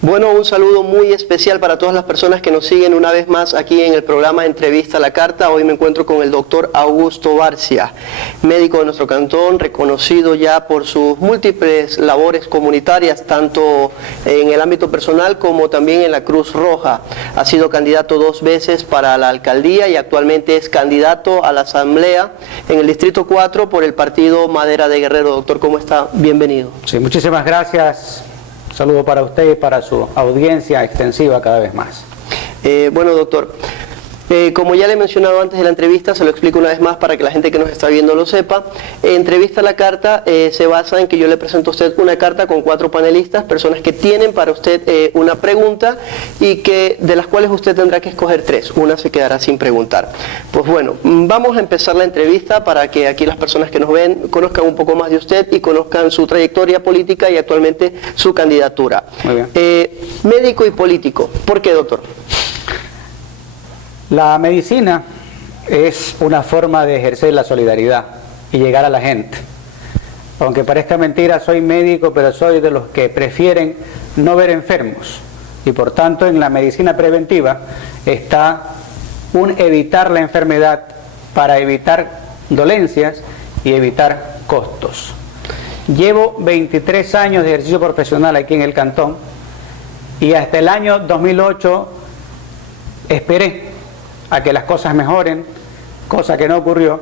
Bueno, un saludo muy especial para todas las personas que nos siguen una vez más aquí en el programa Entrevista a la Carta. Hoy me encuentro con el doctor Augusto Barcia, médico de nuestro cantón, reconocido ya por sus múltiples labores comunitarias, tanto en el ámbito personal como también en la Cruz Roja. Ha sido candidato 2 veces para la alcaldía y actualmente es candidato a la asamblea en el Distrito 4 por el partido Madera de Guerrero. Doctor, ¿cómo está? Bienvenido. Sí, muchísimas gracias. Saludo para usted y para su audiencia extensiva cada vez más. Bueno, doctor, como ya le he mencionado antes de la entrevista, se lo explico una vez más para que la gente que nos está viendo lo sepa. Entrevista a la Carta se basa en que yo le presento a usted una carta con 4 panelistas, personas que tienen para usted una pregunta y que de las cuales usted tendrá que escoger 3. Una se quedará sin preguntar. Pues bueno, vamos a empezar la entrevista para que aquí las personas que nos ven conozcan un poco más de usted y conozcan su trayectoria política y actualmente su candidatura. Muy bien. Médico y político. ¿Por qué, doctor? La medicina es una forma de ejercer la solidaridad y llegar a la gente. Aunque parezca mentira, soy médico, pero soy de los que prefieren no ver enfermos. Y por tanto, en la medicina preventiva está un evitar la enfermedad para evitar dolencias y evitar costos. Llevo 23 años de ejercicio profesional aquí en el cantón y hasta el año 2008 esperé a que las cosas mejoren, cosa que no ocurrió,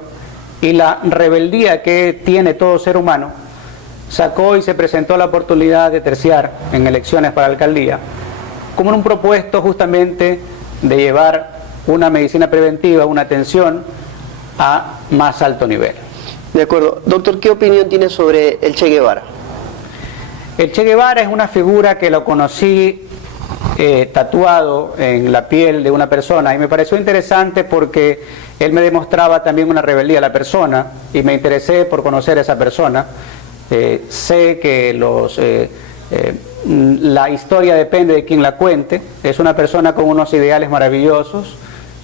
y la rebeldía que tiene todo ser humano sacó y se presentó la oportunidad de terciar en elecciones para la alcaldía como un propuesto justamente de llevar una medicina preventiva, una atención a más alto nivel. De acuerdo. Doctor, ¿qué opinión tiene sobre el Che Guevara? El Che Guevara es una figura que lo conocí tatuado en la piel de una persona y me pareció interesante porque él me demostraba también una rebeldía a la persona y me interesé por conocer a esa persona. Sé que la historia depende de quien la cuente. Es una persona con unos ideales maravillosos,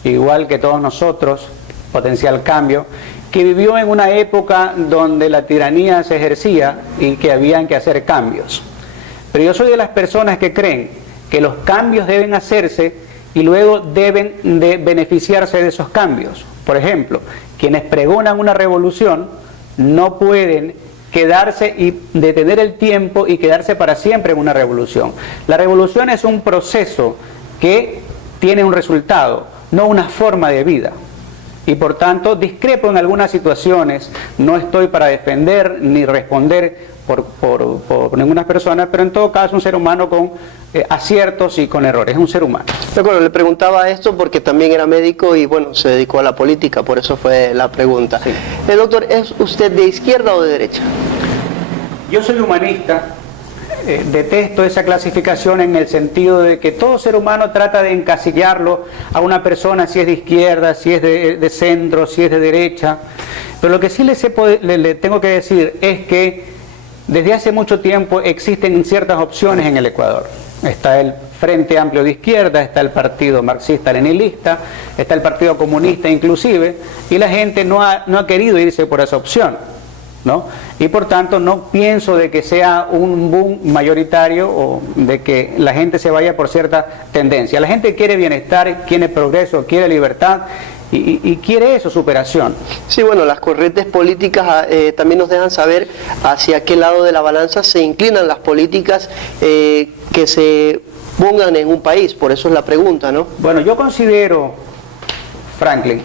igual que todos nosotros, potencial cambio, que vivió en una época donde la tiranía se ejercía y que habían que hacer cambios. Pero yo soy de las personas que creen que los cambios deben hacerse y luego deben de beneficiarse de esos cambios. Por ejemplo, quienes pregonan una revolución no pueden quedarse y detener el tiempo y quedarse para siempre en una revolución. La revolución es un proceso que tiene un resultado, no una forma de vida. Y por tanto discrepo en algunas situaciones, no estoy para defender ni responder por ninguna persona, pero en todo caso un ser humano con aciertos y con errores, es un ser humano. De acuerdo, le preguntaba esto porque también era médico y bueno, se dedicó a la política, por eso fue la pregunta. Sí. Doctor, ¿es usted de izquierda o de derecha? Yo soy humanista, detesto esa clasificación en el sentido de que todo ser humano trata de encasillarlo a una persona si es de izquierda, si es de centro, si es de derecha, pero lo que sí le tengo que decir es que desde hace mucho tiempo existen ciertas opciones en el Ecuador. Está el Frente Amplio de Izquierda, está el Partido Marxista-Leninista, está el Partido Comunista inclusive, y la gente no ha querido irse por esa opción, ¿no? Y por tanto no pienso de que sea un boom mayoritario o de que la gente se vaya por cierta tendencia. La gente quiere bienestar, quiere progreso, quiere libertad y quiere eso, superación. Sí, bueno, las corrientes políticas también nos dejan saber hacia qué lado de la balanza se inclinan las políticas que se pongan en un país, por eso es la pregunta, ¿no? Bueno, yo considero, Franklin,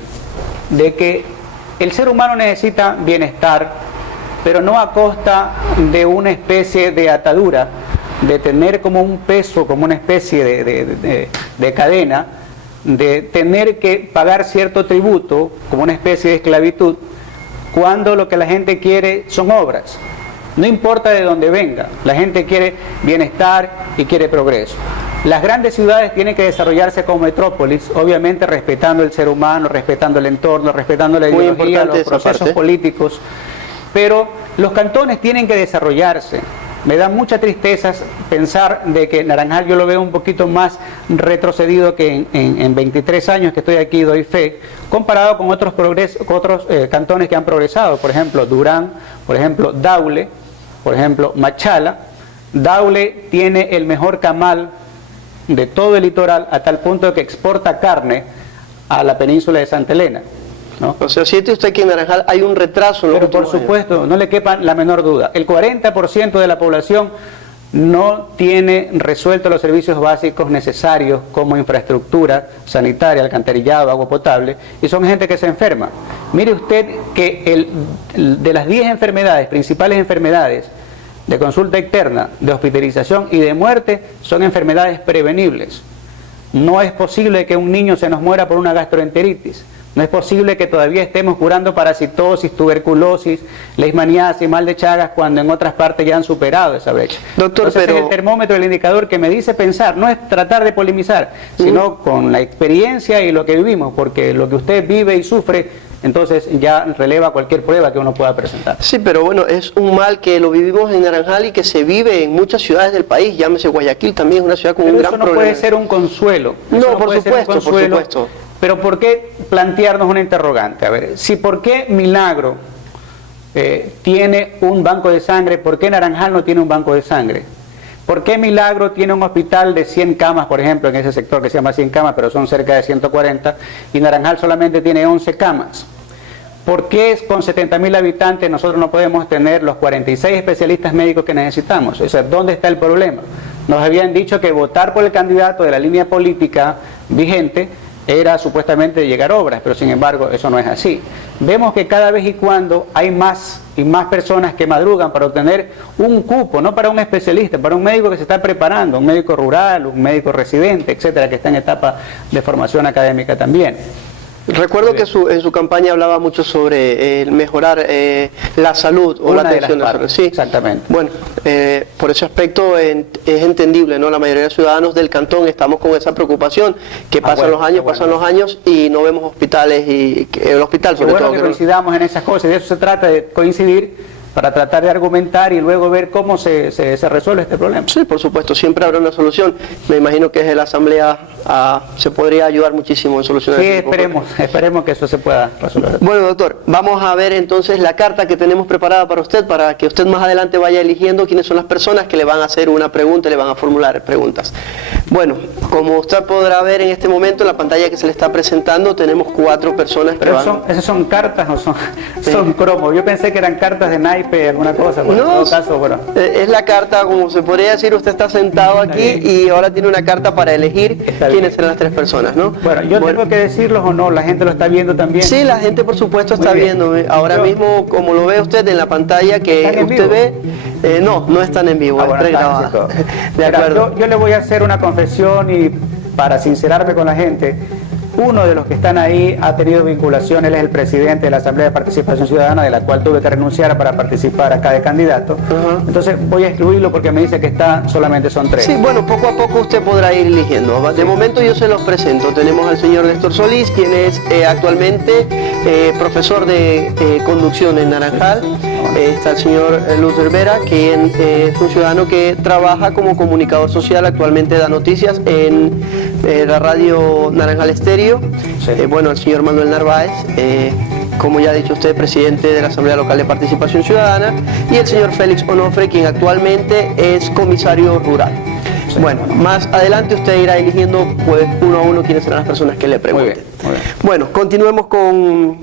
de que el ser humano necesita bienestar, pero no a costa de una especie de atadura, de tener como un peso, como una especie de cadena, de tener que pagar cierto tributo, como una especie de esclavitud, cuando lo que la gente quiere son obras. No importa de dónde venga, la gente quiere bienestar y quiere progreso. Las grandes ciudades tienen que desarrollarse como metrópolis, obviamente respetando el ser humano, respetando el entorno, respetando la ideología, los procesos políticos, pero los cantones tienen que desarrollarse Me da mucha tristeza pensar de que Naranjal yo lo veo un poquito más retrocedido que en 23 años que estoy aquí, doy fe, comparado con otros cantones que han progresado, por ejemplo Durán, por ejemplo Daule, por ejemplo Machala. Daule tiene el mejor camal de todo el litoral a tal punto de que exporta carne a la península de Santa Elena, ¿no? O sea, siente usted que en Naranjal hay un retraso en los Pero por últimos supuesto, no le quepa la menor duda. El 40% de la población no tiene resueltos los servicios básicos necesarios como infraestructura sanitaria, alcantarillado, agua potable, y son gente que se enferma. Mire usted que de las 10 enfermedades, principales enfermedades de consulta externa, de hospitalización y de muerte, son enfermedades prevenibles. No es posible que un niño se nos muera por una gastroenteritis. No es posible que todavía estemos curando parasitosis, tuberculosis, leishmaniasis, mal de Chagas, cuando en otras partes ya han superado esa brecha. Doctor, entonces, pero... es el termómetro, el indicador que me dice pensar, no es tratar de polemizar, sino con la experiencia y lo que vivimos, porque lo que usted vive y sufre, entonces ya releva cualquier prueba que uno pueda presentar. Sí, pero bueno, es un mal que lo vivimos en Naranjal y que se vive en muchas ciudades del país. Llámese Guayaquil, también es una ciudad con un gran problema. Eso no puede ser un consuelo. No, por supuesto. Pero ¿por qué plantearnos una interrogante? A ver, si por qué Milagro tiene un banco de sangre, ¿por qué Naranjal no tiene un banco de sangre? ¿Por qué Milagro tiene un hospital de 100 camas, por ejemplo, en ese sector que se llama 100 camas, pero son cerca de 140, y Naranjal solamente tiene 11 camas? ¿Por qué con 70.000 habitantes nosotros no podemos tener los 46 especialistas médicos que necesitamos? O sea, ¿dónde está el problema? Nos habían dicho que votar por el candidato de la línea política vigente era supuestamente llegar a obras, pero sin embargo eso no es así. Vemos que cada vez y cuando hay más y más personas que madrugan para obtener un cupo, no para un especialista, para un médico que se está preparando, un médico rural, un médico residente, etcétera, que está en etapa de formación académica también. Recuerdo que en su campaña hablaba mucho sobre mejorar la salud o la atención a la salud. Sí, exactamente. Bueno, por ese aspecto es entendible, ¿no? La mayoría de ciudadanos del cantón estamos con esa preocupación, que pasan los años y no vemos hospitales y el hospital sobre todo. Que coincidamos en esas cosas, y de eso se trata, de coincidir para tratar de argumentar y luego ver cómo se resuelve este problema. Sí, por supuesto, siempre habrá una solución. Me imagino que desde la Asamblea se podría ayudar muchísimo en solucionar. Sí, esperemos que eso se pueda resolver. Bueno, doctor, vamos a ver entonces la carta que tenemos preparada para usted, para que usted más adelante vaya eligiendo quiénes son las personas que le van a hacer una pregunta y le van a formular preguntas. Bueno, como usted podrá ver en este momento en la pantalla que se le está presentando, tenemos 4 personas que van... ¿Esas son cartas o son cromos? Yo pensé que eran cartas de naipe, alguna cosa. Bueno, no, en todo caso, bueno. Es la carta, como se podría decir, usted está sentado aquí y ahora tiene una carta para elegir quiénes serán las 3 personas, ¿no? Bueno, yo tengo que decirlos o no, la gente lo está viendo también. Sí, la gente por supuesto está viendo. Ahora mismo, como lo ve usted en la pantalla que usted ve, no están en vivo, es pregrabado. De acuerdo. Yo le voy a hacer una confesión y para sincerarme con la gente. Uno de los que están ahí ha tenido vinculación, él es el presidente de la Asamblea de Participación Ciudadana, de la cual tuve que renunciar para participar acá de candidato. Entonces voy a excluirlo porque me dice que solamente son 3. Sí, bueno, poco a poco usted podrá ir eligiendo. De momento yo se los presento. Tenemos al señor Néstor Solís, quien es actualmente profesor de conducción en Naranjal. Está el señor Luz Vera, quien es un ciudadano que trabaja como comunicador social, actualmente da noticias en la radio Naranjal Estéreo. Sí. Bueno, el señor Manuel Narváez, como ya ha dicho usted, presidente de la Asamblea Local de Participación Ciudadana, y el señor Félix Onofre, quien actualmente es comisario rural. Sí. Bueno, más adelante usted irá eligiendo pues, uno a uno quiénes serán las personas que le pregunten. Muy bien. Bueno, continuemos con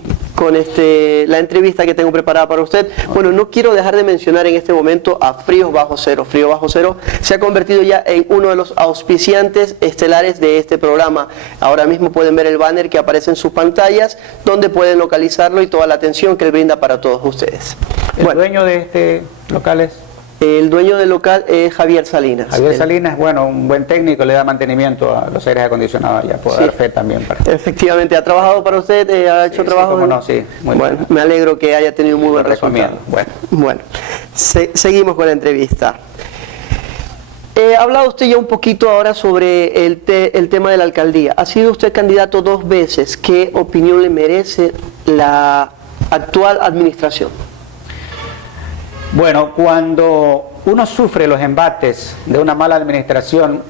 la entrevista que tengo preparada para usted. Bueno, no quiero dejar de mencionar en este momento a Fríos Bajo Cero. Frío Bajo Cero se ha convertido ya en uno de los auspiciantes estelares de este programa. Ahora mismo pueden ver el banner que aparece en sus pantallas, donde pueden localizarlo y toda la atención que él brinda para todos ustedes. ¿El dueño de este local es? El dueño del local es Javier Salinas. Javier Salinas, bueno, un buen técnico, le da mantenimiento a los aires acondicionados, ya puedo dar fe también. Efectivamente, ¿ha trabajado para usted? ¿Ha hecho trabajo? Sí, no, sí. Muy bueno, bien. Me alegro que haya tenido muy buen resultado. Bueno, seguimos con la entrevista. Ha hablado usted ya un poquito ahora sobre el tema de la alcaldía. Ha sido usted candidato 2 veces. ¿Qué opinión le merece la actual administración? Bueno, cuando uno sufre los embates de una mala administración,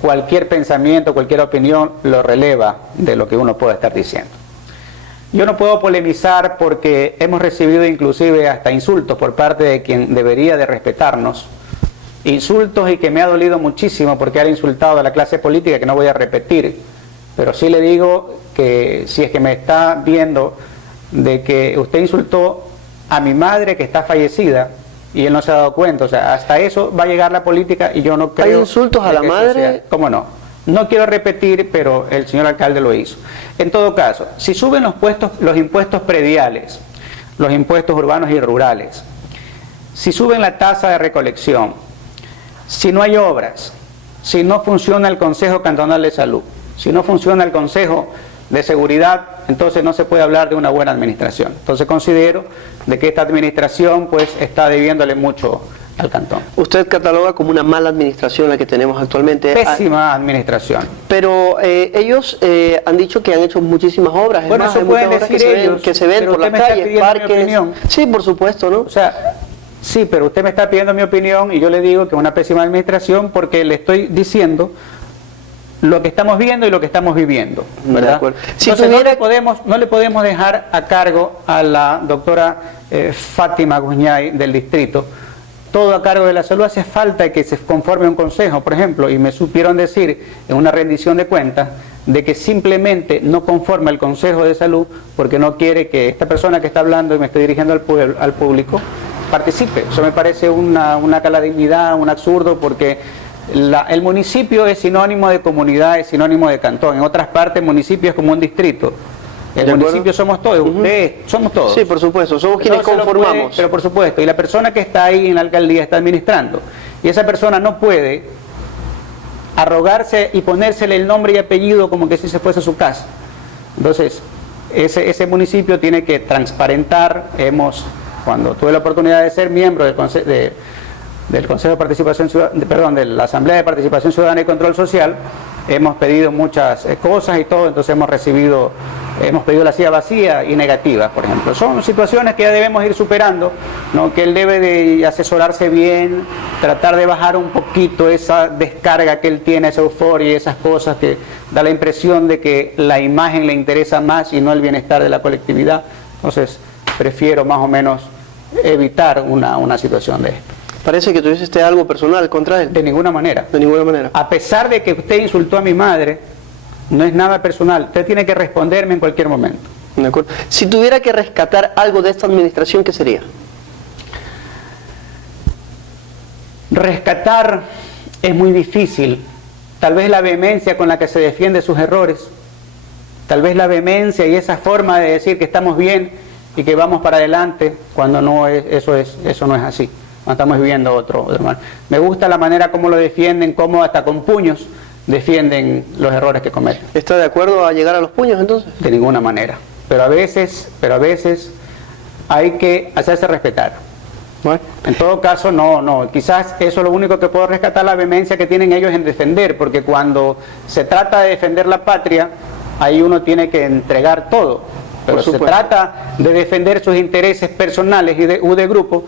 cualquier pensamiento, cualquier opinión lo releva de lo que uno puede estar diciendo. Yo no puedo polemizar porque hemos recibido inclusive hasta insultos por parte de quien debería de respetarnos, insultos y que me ha dolido muchísimo porque han insultado a la clase política, que no voy a repetir, pero sí le digo que si es que me está viendo de que usted insultó a mi madre que está fallecida y él no se ha dado cuenta, o sea, hasta eso va a llegar la política y yo no creo... ¿Hay insultos a la madre? ¿Cómo no? No quiero repetir, pero el señor alcalde lo hizo. En todo caso, si suben los impuestos prediales, los impuestos urbanos y rurales, si suben la tasa de recolección, si no hay obras, si no funciona el Consejo Cantonal de Salud, si no funciona el Consejo de Seguridad, entonces no se puede hablar de una buena administración. Entonces considero de que esta administración pues está debiéndole mucho al cantón. Usted cataloga como una mala administración la que tenemos actualmente. Pésima administración. Pero ellos han dicho que han hecho muchísimas obras. Bueno, más, eso pueden decir ellos, que se ven pero por las usted me está calles, pidiendo mi parques. opinión. Sí, por supuesto, ¿no? O sea, sí, pero usted me está pidiendo mi opinión y yo le digo que es una pésima administración porque le estoy diciendo lo que estamos viendo y lo que estamos viviendo, ¿verdad? De acuerdo. Si entonces tuviera... no le podemos dejar a cargo a la doctora Fátima Guñay del distrito todo a cargo de la salud. Hace falta que se conforme un consejo, por ejemplo, y me supieron decir en una rendición de cuentas de que simplemente no conforma el Consejo de Salud porque no quiere que esta persona que está hablando, y me estoy dirigiendo al público, participe. Eso me parece una calamidad, un absurdo, porque el municipio es sinónimo de comunidad, es sinónimo de cantón. En otras partes el municipio es como un distrito. El municipio somos todos, ustedes somos todos. Sí, por supuesto, somos quienes conformamos. Pero por supuesto, y la persona que está ahí en la alcaldía está administrando. Y esa persona no puede arrogarse y ponérsele el nombre y apellido como que si se fuese a su casa. Entonces, ese municipio tiene que transparentar. Cuando tuve la oportunidad de ser miembro del Consejo de Participación Ciudadana, de la Asamblea de Participación Ciudadana y Control Social, hemos pedido muchas cosas y todo, entonces hemos pedido la silla vacía y negativas, por ejemplo. Son situaciones que ya debemos ir superando, ¿no? Que él debe de asesorarse bien, tratar de bajar un poquito esa descarga que él tiene, esa euforia y esas cosas que da la impresión de que la imagen le interesa más y no el bienestar de la colectividad. Entonces, prefiero más o menos evitar una situación de esto. Parece que tuviese algo personal contra él. De ninguna manera. De ninguna manera. A pesar de que usted insultó a mi madre, no es nada personal. Usted tiene que responderme en cualquier momento. De acuerdo. Si tuviera que rescatar algo de esta administración, ¿qué sería? Rescatar es muy difícil. Tal vez la vehemencia con la que se defiende sus errores, tal vez la vehemencia y esa forma de decir que estamos bien y que vamos para adelante, cuando eso no es así. No estamos viviendo otro hermano. Me gusta la manera como lo defienden, como hasta con puños defienden los errores que cometen. ¿Está de acuerdo a llegar a los puños entonces? De ninguna manera. Pero a veces hay que hacerse respetar. Bueno. En todo caso, no. Quizás eso es lo único que puedo rescatar, la vehemencia que tienen ellos en defender, porque cuando se trata de defender la patria, ahí uno tiene que entregar todo. Pero se trata de defender sus intereses personales o de grupo,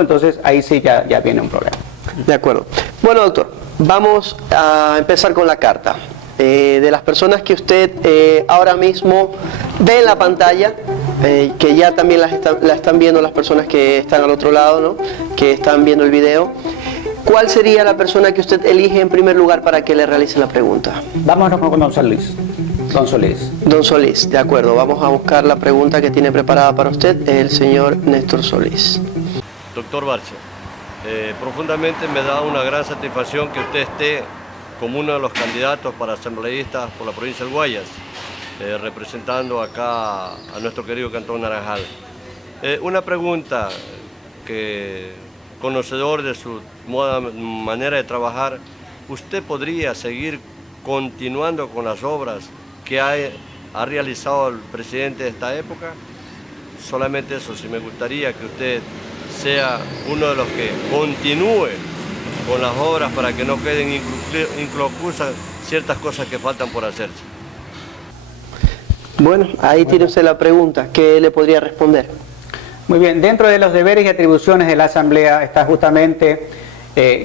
entonces ahí sí ya viene un problema. De acuerdo. Bueno, doctor, vamos a empezar con la carta. De las personas que usted ahora mismo ve en la pantalla, que ya también la están viendo las personas que están al otro lado, ¿no? Que están viendo el video, ¿cuál sería la persona que usted elige en primer lugar para que le realice la pregunta? Vámonos con don Solís. Don Solís. Don Solís, de acuerdo. Vamos a buscar la pregunta que tiene preparada para usted el señor Néstor Solís. Doctor Barcia, profundamente me da una gran satisfacción que usted esté como uno de los candidatos para asambleístas por la provincia del Guayas, representando acá a nuestro querido Cantón Naranjal. Una pregunta que, conocedor de su manera de trabajar, ¿usted podría seguir continuando con las obras que ha realizado el presidente de esta época? Solamente eso, si me gustaría que usted sea uno de los que continúe con las obras para que no queden inconclusas ciertas cosas que faltan por hacerse. Bueno, ahí tiene usted la pregunta. ¿Qué le podría responder? Muy bien, dentro de los deberes y atribuciones de la Asamblea está justamente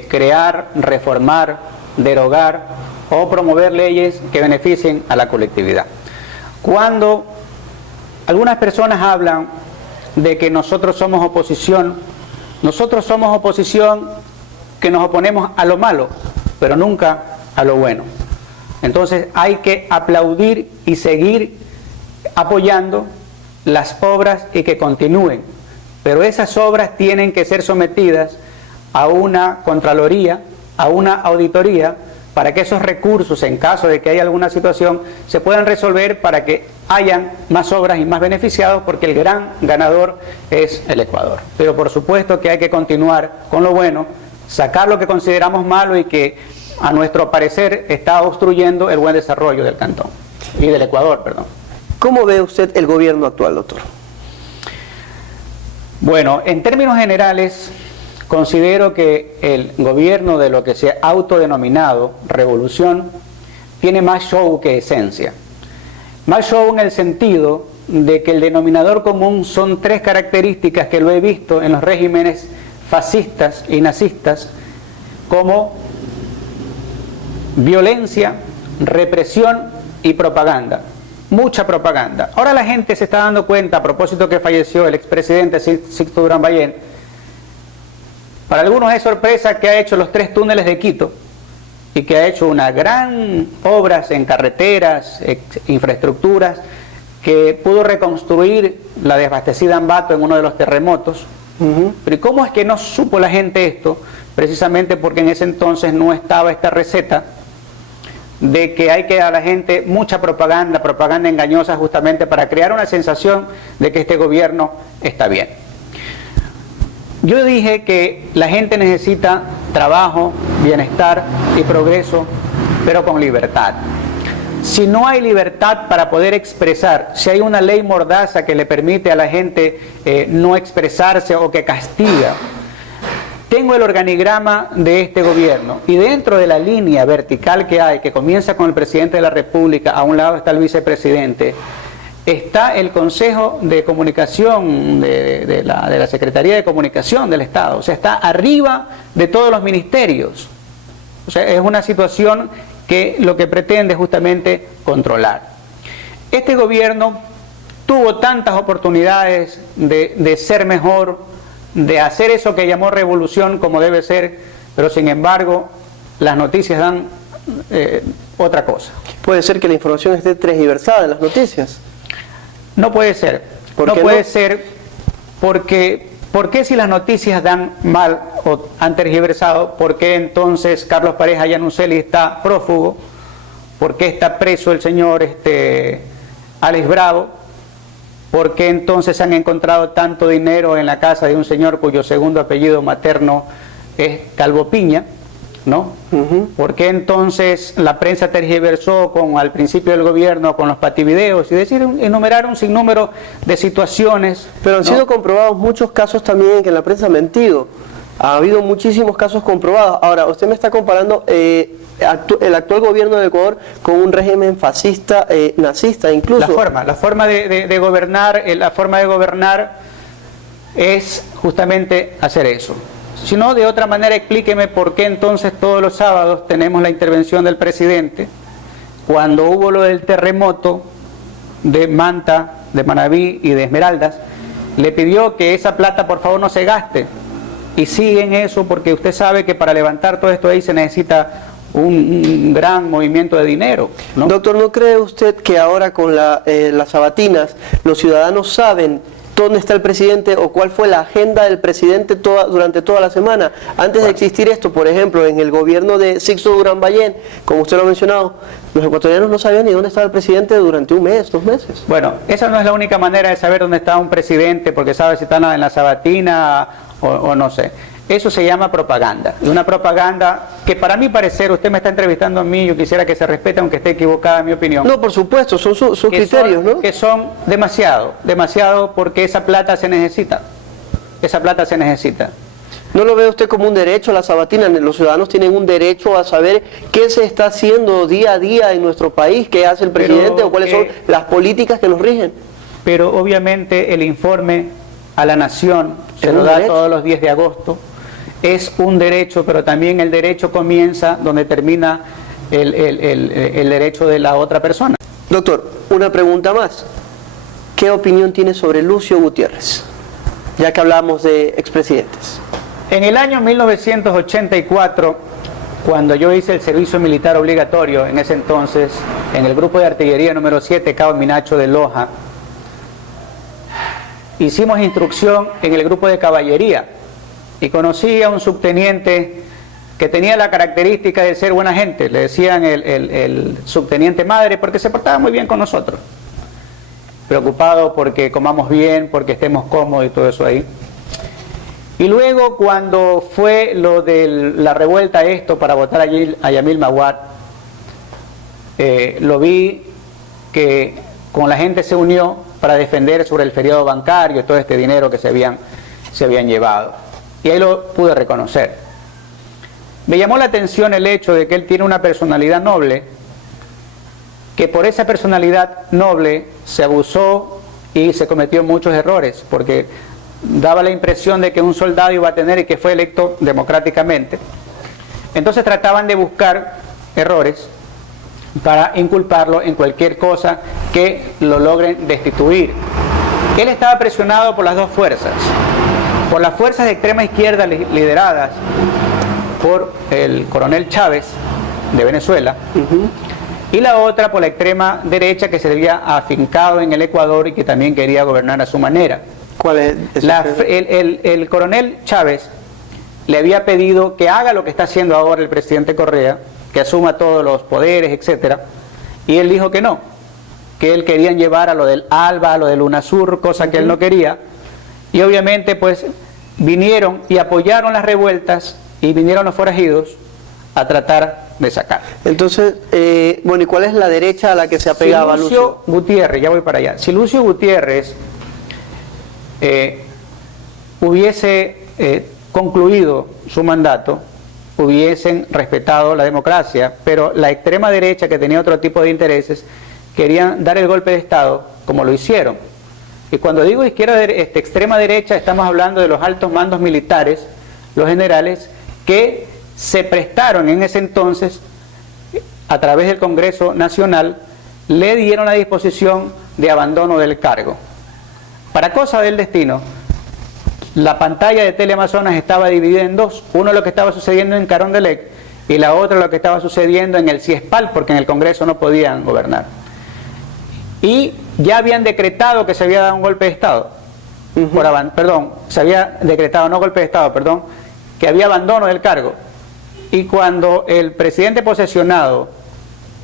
crear, reformar, derogar o promover leyes que beneficien a la colectividad. Cuando algunas personas hablan de que nosotros somos oposición que nos oponemos a lo malo, pero nunca a lo bueno. Entonces hay que aplaudir y seguir apoyando las obras y que continúen, pero esas obras tienen que ser sometidas a una contraloría, a una auditoría, para que esos recursos, en caso de que haya alguna situación, se puedan resolver para que hayan más obras y más beneficiados, porque el gran ganador es el Ecuador. Pero por supuesto que hay que continuar con lo bueno, sacar lo que consideramos malo y que a nuestro parecer está obstruyendo el buen desarrollo del cantón y del Ecuador, perdón. ¿Cómo ve usted el gobierno actual, doctor? Bueno, en términos generales, considero que el gobierno de lo que se ha autodenominado revolución tiene más show que esencia. Más show en el sentido de que el denominador común son tres características que lo he visto en los regímenes fascistas y nazistas, como violencia, represión y propaganda. Mucha propaganda. Ahora la gente se está dando cuenta, a propósito que falleció el expresidente Sixto Durán Ballén, para algunos es sorpresa que ha hecho los 3 túneles de Quito y que ha hecho una gran obras en carreteras, infraestructuras, que pudo reconstruir la desabastecida Ambato en uno de los terremotos. Pero ¿y cómo es que no supo la gente esto? Precisamente porque en ese entonces no estaba esta receta de que hay que dar a la gente mucha propaganda, propaganda engañosa, justamente para crear una sensación de que este gobierno está bien. Yo dije que la gente necesita trabajo, bienestar y progreso, pero con libertad. Si no hay libertad para poder expresar, si hay una ley mordaza que le permite a la gente no expresarse o que castiga, tengo el organigrama de este gobierno y dentro de la línea vertical que hay, que comienza con el presidente de la República, a un lado está el vicepresidente, está el Consejo de Comunicación de la Secretaría de Comunicación del Estado, o sea, está arriba de todos los ministerios. O sea, es una situación que lo que pretende es justamente controlar. Este gobierno tuvo tantas oportunidades de ser mejor, de hacer eso que llamó revolución como debe ser, pero sin embargo las noticias dan otra cosa. ¿Puede ser que la información esté transversada en las noticias? No puede ser. No puede ser porque ¿por qué si las noticias dan mal o han tergiversado? ¿Por qué entonces Carlos Pareja Llanuceli está prófugo? ¿Por qué está preso el señor Alex Bravo? ¿Por qué entonces han encontrado tanto dinero en la casa de un señor cuyo segundo apellido materno es Calvo Piña? ¿No? ¿Por qué entonces la prensa tergiversó al principio del gobierno con los pativideos y decir, enumerar un sinnúmero de situaciones? Pero han sido comprobados muchos casos también en que la prensa ha mentido. Ha habido muchísimos casos comprobados. Ahora, usted me está comparando el actual gobierno de Ecuador con un régimen fascista, nazista incluso. La forma de gobernar, la forma de gobernar es justamente hacer eso. Si no, de otra manera explíqueme por qué entonces todos los sábados tenemos la intervención del presidente, cuando hubo lo del terremoto de Manta, de Manabí y de Esmeraldas, le pidió que esa plata por favor no se gaste, y siguen eso porque usted sabe que para levantar todo esto ahí se necesita un gran movimiento de dinero, ¿no? Doctor, ¿no cree usted que ahora con las sabatinas los ciudadanos saben dónde está el presidente o cuál fue la agenda del presidente durante toda la semana? Antes de existir esto, por ejemplo, en el gobierno de Sixto Durán Ballén, como usted lo ha mencionado, los ecuatorianos no sabían ni dónde estaba el presidente durante un mes, 2 meses. Bueno, esa no es la única manera de saber dónde está un presidente, porque sabe si está en la sabatina o no sé. Eso se llama propaganda. Y una propaganda que para mi parecer, usted me está entrevistando a mí, yo quisiera que se respete aunque esté equivocada en mi opinión. No, por supuesto, son sus criterios, ¿no? Que son demasiado porque esa plata se necesita. Esa plata se necesita. ¿No lo ve usted como un derecho a la sabatina? Los ciudadanos tienen un derecho a saber qué se está haciendo día a día en nuestro país, qué hace el presidente o cuáles son las políticas que nos rigen. Pero obviamente el informe a la nación, se lo da todos los 10 de agosto. Es un derecho, pero también el derecho comienza donde termina el derecho de la otra persona. Doctor, una pregunta más. ¿Qué opinión tiene sobre Lucio Gutiérrez? Ya que hablamos de expresidentes. En el año 1984, cuando yo hice el servicio militar obligatorio, en ese entonces, en el grupo de artillería número 7, Cabo Minacho de Loja, hicimos instrucción en el grupo de caballería y conocí a un subteniente que tenía la característica de ser buena gente. Le decían el subteniente madre porque se portaba muy bien con nosotros, preocupado porque comamos bien, porque estemos cómodos y todo eso ahí. Y luego, cuando fue lo de la revuelta para votar a Yamil Maguad, lo vi que con la gente se unió para defender sobre el feriado bancario y todo este dinero que se habían llevado. Y ahí lo pude reconocer. Me llamó la atención el hecho de que él tiene una personalidad noble, que por esa personalidad noble se abusó y se cometió muchos errores, porque daba la impresión de que un soldado iba a tener y que fue electo democráticamente. Entonces trataban de buscar errores para inculparlo en cualquier cosa que lo logren destituir. Él estaba presionado por las dos fuerzas, por las fuerzas de extrema izquierda lideradas por el coronel Chávez de Venezuela, y la otra por la extrema derecha que se había afincado en el Ecuador y que también quería gobernar a su manera. ¿Cuál es? El coronel Chávez le había pedido que haga lo que está haciendo ahora el presidente Correa, que asuma todos los poderes, etcétera, y él dijo que no, que él querían llevar a lo del ALBA, a lo del UNASUR, cosa que él no quería, y obviamente pues vinieron y apoyaron las revueltas y vinieron los forajidos a tratar de sacar. Entonces, bueno, ¿y cuál es la derecha a la que se apegaba si Lucio Gutiérrez, ya voy para allá, si Lucio Gutiérrez hubiese concluido su mandato, hubiesen respetado la democracia, pero la extrema derecha, que tenía otro tipo de intereses, querían dar el golpe de Estado como lo hicieron. Y cuando digo extrema derecha, estamos hablando de los altos mandos militares, los generales, que se prestaron en ese entonces, a través del Congreso Nacional, le dieron la disposición de abandono del cargo. Para cosa del destino, la pantalla de Teleamazonas estaba dividida en dos: uno lo que estaba sucediendo en Carondelet y la otra lo que estaba sucediendo en el CIESPAL, porque en el Congreso no podían gobernar. Y ya habían decretado que se había dado un golpe de Estado, se había decretado, no golpe de Estado, perdón, que había abandono del cargo. Y cuando el presidente posesionado,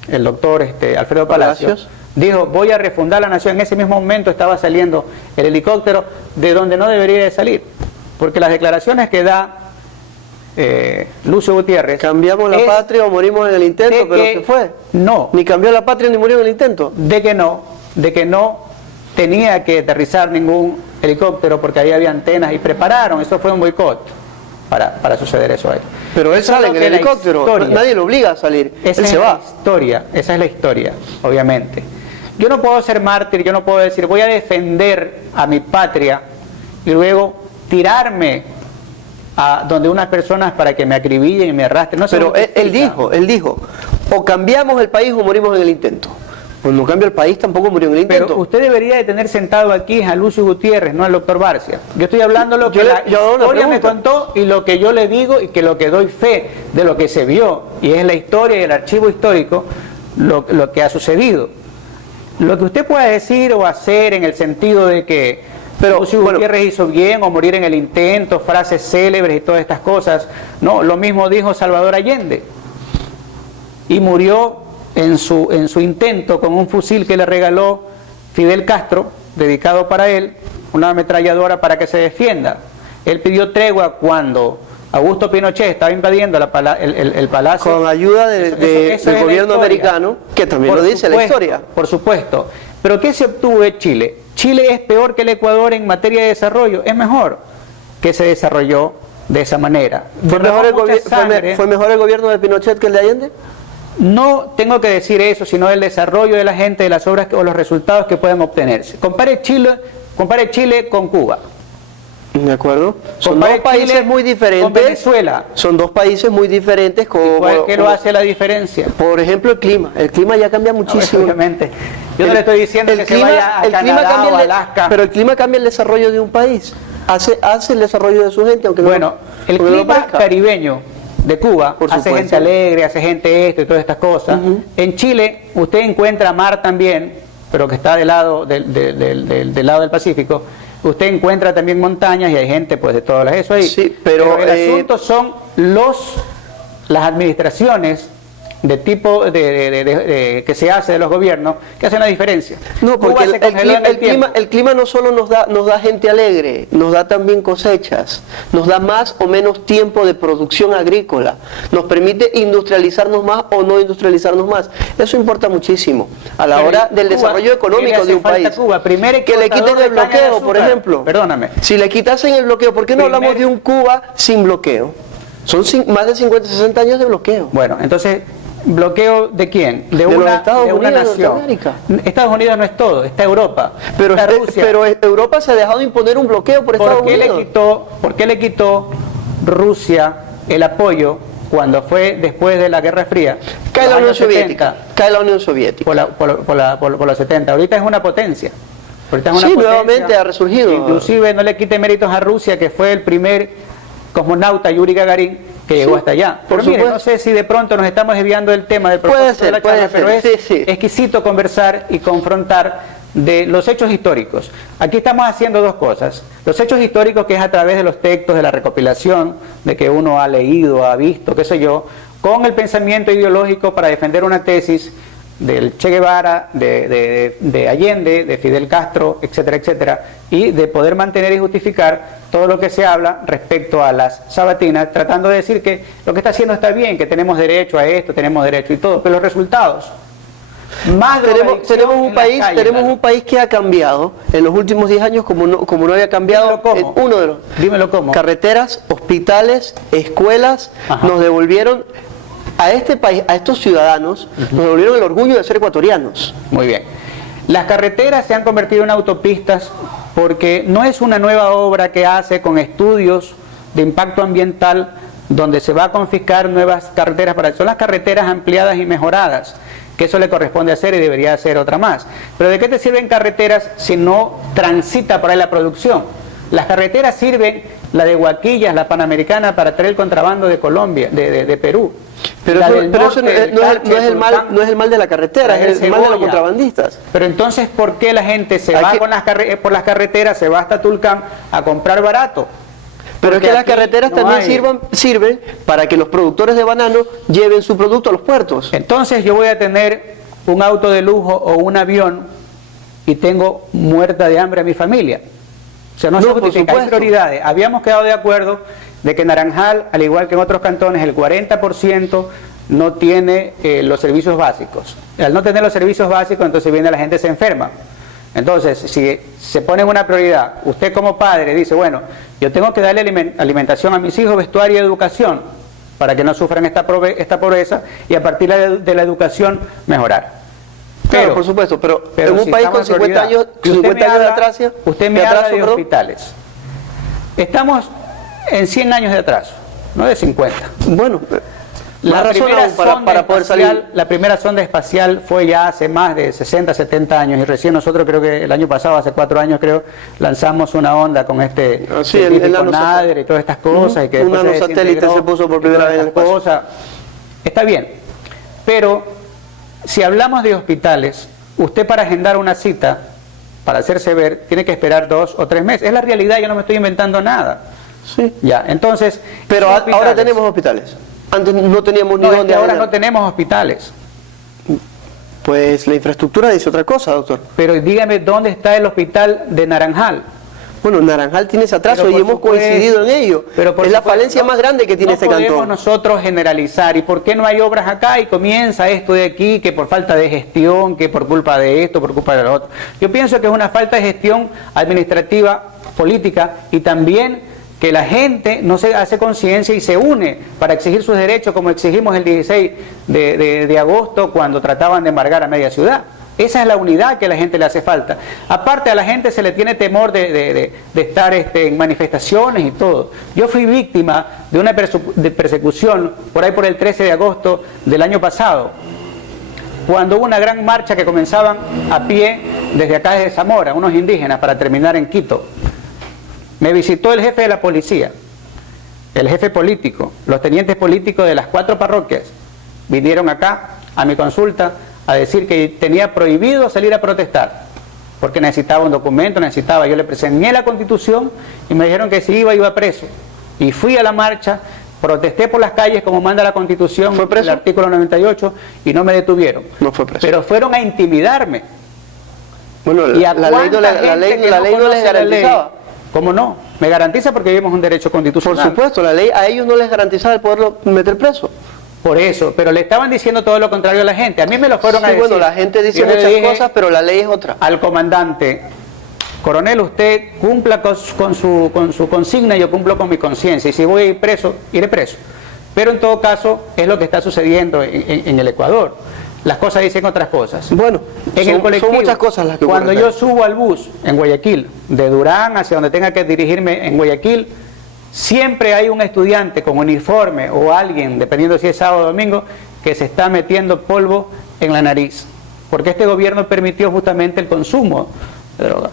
el doctor Alfredo Palacios, dijo: voy a refundar la nación, en ese mismo momento estaba saliendo el helicóptero de donde no debería de salir, porque las declaraciones que da Lucio Gutiérrez: cambiamos la patria o morimos en el intento, pero se fue. No. Ni cambió la patria ni murió en el intento. De que no tenía que aterrizar ningún helicóptero porque ahí había antenas y prepararon, eso fue un boicot para suceder eso ahí. Pero él sale en el helicóptero, nadie lo obliga a salir, él se va. Esa es la historia, obviamente. Yo no puedo ser mártir, yo no puedo decir voy a defender a mi patria y luego tirarme a donde unas personas para que me acribillen y me arrastren. No, pero él dijo, o cambiamos el país o morimos en el intento. Pues no cambia el país, tampoco murió en el intento. Pero usted debería de tener sentado aquí a Lucio Gutiérrez, no al doctor Barcia. Yo estoy hablando lo que la historia me contó y lo que yo le digo y que lo que doy fe de lo que se vio, y es la historia y el archivo histórico, lo que ha sucedido. Lo que usted pueda decir o hacer en el sentido de que Lucio Gutiérrez hizo bien o morir en el intento, frases célebres y todas estas cosas, no, lo mismo dijo Salvador Allende y murió en su intento con un fusil que le regaló Fidel Castro, dedicado para él, una ametralladora para que se defienda. Él pidió tregua cuando Augusto Pinochet estaba invadiendo el palacio. Con ayuda del gobierno americano, que también lo dice la historia. Por supuesto. Pero ¿qué se obtuvo de Chile? Chile es peor que el Ecuador en materia de desarrollo. Es mejor que se desarrolló de esa manera. ¿Fue mejor el gobierno de Pinochet que el de Allende? No tengo que decir eso, sino el desarrollo de la gente, de las obras o los resultados que pueden obtenerse. Compare Chile con Cuba. ¿De acuerdo? Son Compare dos países Chile muy diferentes. con Venezuela. Son dos países muy diferentes. ¿Qué lo hace la diferencia? Por ejemplo, el clima. El clima ya cambia muchísimo. Obviamente. Yo no le estoy diciendo que se vaya a Canadá o a Alaska. Pero el clima cambia el desarrollo de un país. Hace el desarrollo de su gente, aunque bueno, el clima caribeño de Cuba hace gente alegre, hace gente esto y todas estas cosas. En Chile usted encuentra mar también, pero que está del lado del lado del Pacífico. Usted encuentra también montañas y hay gente pues de todas eso ahí. Sí, pero el asunto son las administraciones de tipo que se hace de los gobiernos que hacen la diferencia. No, porque el clima no solo nos da gente alegre, nos da también cosechas, nos da más o menos tiempo de producción agrícola, nos permite industrializarnos más o no industrializarnos más. Eso importa muchísimo a la hora del desarrollo económico de un país. Que le quiten el bloqueo, por ejemplo. Perdóname. Si le quitasen el bloqueo, ¿por qué no hablamos de un Cuba sin bloqueo? Son más de 50, 60 años de bloqueo. Bueno, entonces, ¿bloqueo de quién? De una nación. Estados Unidos no es todo, está Europa. Pero Europa se ha dejado de imponer un bloqueo por Estados Unidos. ¿Por qué le quitó Rusia el apoyo cuando fue después de la Guerra Fría? Cae la Unión Soviética. Cae la Unión Soviética. Por los 70. Ahorita es una potencia. Nuevamente ha resurgido. Inclusive no le quite méritos a Rusia, que fue el primer cosmonauta Yuri Gagarin que llegó hasta allá. Pero mire, no sé si de pronto nos estamos desviando del tema del propósito de la charla, pero es exquisito conversar y confrontar de los hechos históricos. Aquí estamos haciendo dos cosas. Los hechos históricos, que es a través de los textos, de la recopilación, de que uno ha leído, ha visto, qué sé yo, con el pensamiento ideológico para defender una tesis del Che Guevara, de Allende, de Fidel Castro, etcétera, etcétera, y de poder mantener y justificar todo lo que se habla respecto a las sabatinas, tratando de decir que lo que está haciendo está bien, que tenemos derecho a esto, tenemos derecho y todo, pero los resultados... Tenemos un país que ha cambiado en los últimos 10 años como no había cambiado. Dímelo cómo. Carreteras, hospitales, escuelas. Nos devolvieron a este país, a estos ciudadanos, nos devolvieron el orgullo de ser ecuatorianos. Muy bien. Las carreteras se han convertido en autopistas porque no es una nueva obra que hace con estudios de impacto ambiental donde se va a confiscar nuevas carreteras, son las carreteras ampliadas y mejoradas, que eso le corresponde hacer y debería hacer otra más. Pero ¿de qué te sirven carreteras si no transita por ahí la producción? Las carreteras sirven, la de Huaquillas, la Panamericana, para traer el contrabando de Colombia, de Perú. Pero eso no es el mal de la carretera, es el mal de los contrabandistas. Pero entonces, ¿por qué la gente se va por las carreteras, se va hasta Tulcán a comprar barato? Pero es que las carreteras también sirven para que los productores de banano lleven su producto a los puertos. Entonces yo voy a tener un auto de lujo o un avión y tengo muerta de hambre a mi familia. O sea, no se justifica, hay prioridades. Habíamos quedado de acuerdo de que Naranjal, al igual que en otros cantones, el 40% no tiene los servicios básicos. Al no tener los servicios básicos, entonces viene la gente se enferma. Entonces, si se pone una prioridad, usted como padre dice, bueno, yo tengo que darle alimentación a mis hijos, vestuario y educación, para que no sufran esta pobreza, y a partir de la educación mejorar. Claro, por supuesto, pero en un país con 50 años de atraso, usted me habla de hospitales. Estamos en 100 años de atraso, no de 50. Bueno, la primera sonda espacial fue ya hace más de 60, 70 años, y recién nosotros, creo que el año pasado, hace 4 años creo, lanzamos una onda con este Nader y todas estas cosas. Y que un nanosatélite se puso por primera vez en el espacio. Está bien, pero si hablamos de hospitales, usted para agendar una cita, para hacerse ver, tiene que esperar 2 o 3 meses. Es la realidad, yo no me estoy inventando nada. Sí. Ya, entonces... Pero ahora tenemos hospitales. Antes no teníamos ni dónde. Ahora no tenemos hospitales. Pues la infraestructura dice otra cosa, doctor. Pero dígame, ¿dónde está el hospital de Naranjal? Bueno, Naranjal tiene ese atraso y hemos coincidido en ello. Es la falencia más grande que tiene este cantón. No podemos nosotros generalizar. ¿Y por qué no hay obras acá? Y comienza esto de aquí, que por falta de gestión, que por culpa de esto, por culpa de lo otro. Yo pienso que es una falta de gestión administrativa, política, y también que la gente no se hace conciencia y se une para exigir sus derechos, como exigimos el 16 de agosto cuando trataban de embargar a media ciudad. Esa es la unidad que a la gente le hace falta. Aparte, a la gente se le tiene temor de estar en manifestaciones y todo. Yo fui víctima de una persecución por ahí por el 13 de agosto del año pasado, cuando hubo una gran marcha que comenzaban a pie desde acá, desde Zamora, unos indígenas, para terminar en Quito. Me visitó el jefe de la policía, el jefe político, los tenientes políticos de las 4 parroquias. Vinieron acá a mi consulta a decir que tenía prohibido salir a protestar, porque necesitaba un documento, yo le presenté la Constitución y me dijeron que si iba preso. Y fui a la marcha, protesté por las calles como manda la Constitución, ¿Fue preso? el artículo 98, y no me detuvieron. No fue preso. Pero fueron a intimidarme. Bueno, ¿Y a la ley no cuánta gente que no les conoce la ley? garantizaba. ¿Cómo no? Me garantiza porque vivimos un derecho Por constitucional. supuesto, la ley a ellos no les garantizaba el poderlo meter preso. Por eso, pero le estaban diciendo todo lo contrario a la gente. A mí me lo fueron a Sí, decir. bueno, la gente dice Yo le muchas dije cosas, pero la ley es otra. al comandante: coronel, usted cumpla con su consigna, yo cumplo con mi conciencia, y si voy a ir preso, iré preso. Pero en todo caso, es lo que está sucediendo en el Ecuador. Las cosas dicen otras cosas. Bueno, En el colectivo, son muchas cosas las que cuando ocurren. yo subo al bus en Guayaquil, de Durán hacia donde tenga que dirigirme en Guayaquil, siempre hay un estudiante con uniforme o alguien, dependiendo si es sábado o domingo, que se está metiendo polvo en la nariz, porque este gobierno permitió justamente el consumo de droga.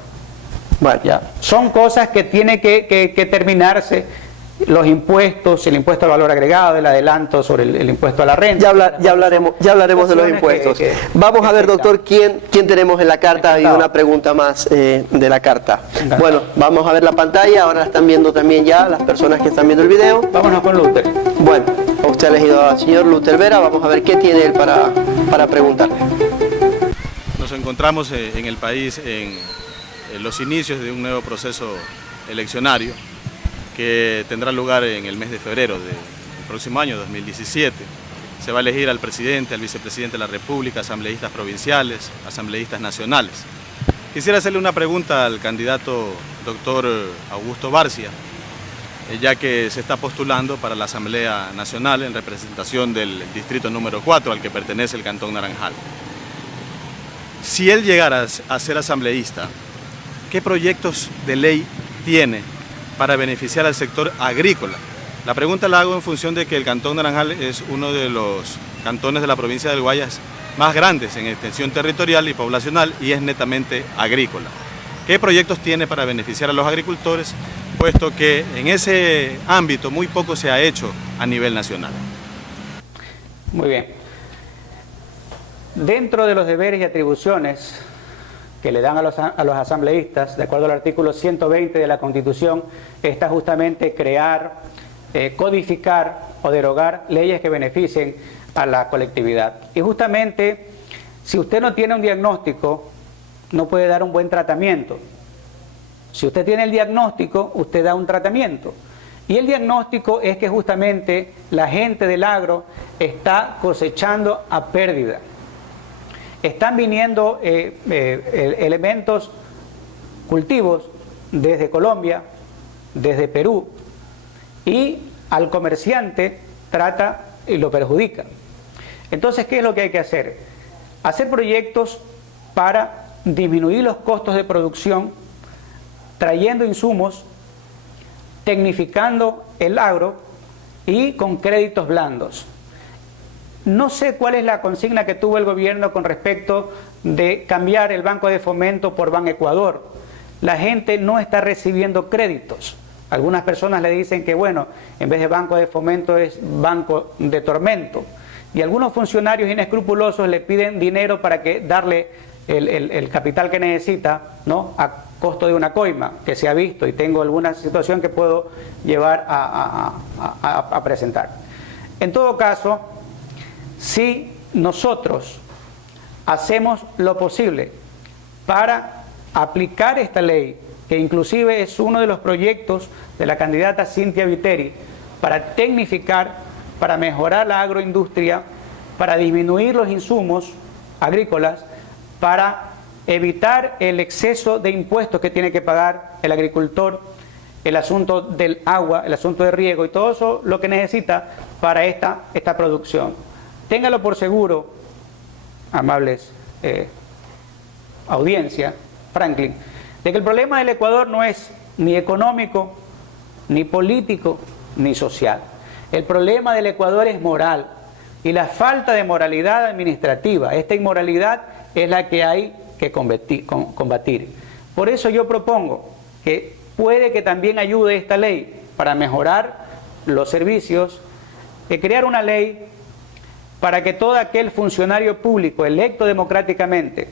Bueno, Ya. Son cosas que tiene que terminarse. Los impuestos, el impuesto al valor agregado, el adelanto sobre el impuesto a la renta. ya hablaremos de los impuestos. Vamos a ver, doctor, quién tenemos en la carta y una pregunta más de la carta. Encantado. Bueno, vamos a ver la pantalla, ahora la están viendo también ya las personas que están viendo el video. Vámonos con Luther. Bueno, usted ha elegido al señor Luther Vera, vamos a ver qué tiene él para preguntarle. Nos encontramos en el país en los inicios de un nuevo proceso eleccionario que tendrá lugar en el mes de febrero del próximo año, 2017. Se va a elegir al presidente, al vicepresidente de la República, asambleístas provinciales, asambleístas nacionales. Quisiera hacerle una pregunta al candidato doctor Augusto Barcia, ya que se está postulando para la Asamblea Nacional en representación del distrito número 4 al que pertenece el Cantón Naranjal. Si él llegara a ser asambleísta, ¿qué proyectos de ley tiene para beneficiar al sector agrícola? La pregunta la hago en función de que el Cantón Naranjal es uno de los cantones de la provincia del Guayas más grandes en extensión territorial y poblacional y es netamente agrícola. ¿Qué proyectos tiene para beneficiar a los agricultores, puesto que en ese ámbito muy poco se ha hecho a nivel nacional? Muy bien. Dentro de los deberes y atribuciones que le dan a los asambleístas, de acuerdo al artículo 120 de la Constitución, está justamente crear, codificar o derogar leyes que beneficien a la colectividad. Y justamente, si usted no tiene un diagnóstico, no puede dar un buen tratamiento. Si usted tiene el diagnóstico, usted da un tratamiento. Y el diagnóstico es que justamente la gente del agro está cosechando a pérdida. Están viniendo elementos, cultivos desde Colombia, desde Perú, y al comerciante trata y lo perjudica. Entonces, ¿qué es lo que hay que hacer? Hacer proyectos para disminuir los costos de producción, trayendo insumos, tecnificando el agro y con créditos blandos. No sé cuál es la consigna que tuvo el gobierno con respecto de cambiar el Banco de Fomento por Ban Ecuador. La gente no está recibiendo créditos. Algunas personas le dicen que, bueno, en vez de Banco de Fomento es Banco de Tormento. Y algunos funcionarios inescrupulosos le piden dinero para darle el capital que necesita, ¿no?, a costo de una coima, que se ha visto, y tengo alguna situación que puedo llevar a presentar. En todo caso, si nosotros hacemos lo posible para aplicar esta ley, que inclusive es uno de los proyectos de la candidata Cynthia Viteri, para tecnificar, para mejorar la agroindustria, para disminuir los insumos agrícolas, para evitar el exceso de impuestos que tiene que pagar el agricultor, el asunto del agua, el asunto de riego y todo eso lo que necesita para esta producción. Téngalo por seguro, amables audiencia, Franklin, de que el problema del Ecuador no es ni económico, ni político, ni social. El problema del Ecuador es moral, y la falta de moralidad administrativa, esta inmoralidad es la que hay que combatir. Por eso yo propongo que puede que también ayude esta ley para mejorar los servicios, crear una ley para que todo aquel funcionario público electo democráticamente